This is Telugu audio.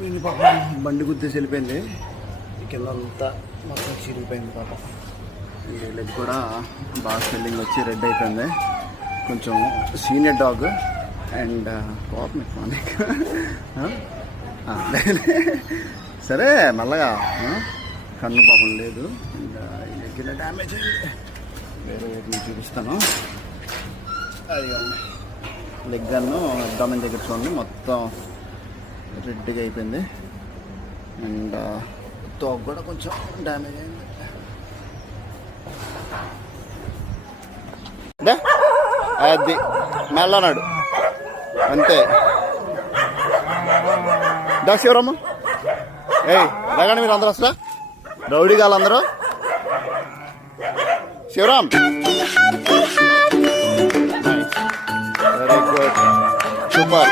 వీని పాపం బండి గుద్దేసి వెళ్ళిపోయింది. కింద అంతా మొత్తం చిరిగిపోయింది పాపం. వీళ్ళది కూడా బాగా స్మెల్లింగ్ వచ్చి రెడ్ అయిపోయింది. కొంచెం సీనియర్ డాగ్ అండ్ పాపం సరే మళ్ళగా కన్ను పాపం లేదు. అండ్ వీళ్ళకి డ్యామేజ్ అయింది. వేరే నేను చూపిస్తాను. అది లెగ్ గన్ను అబ్డామిన్ దగ్గర చూడండి మొత్తం రెడ్గా అయిపోయింది. అండ్ తోక కూడా కొంచెం డ్యామేజ్ అయింది. అది మెల్లనాడు అంతే. దా శివరామ్మ రాగానే మీరు అందరూ అసలు రౌడీ గాళ్ళందరూ. Shivaram very good super.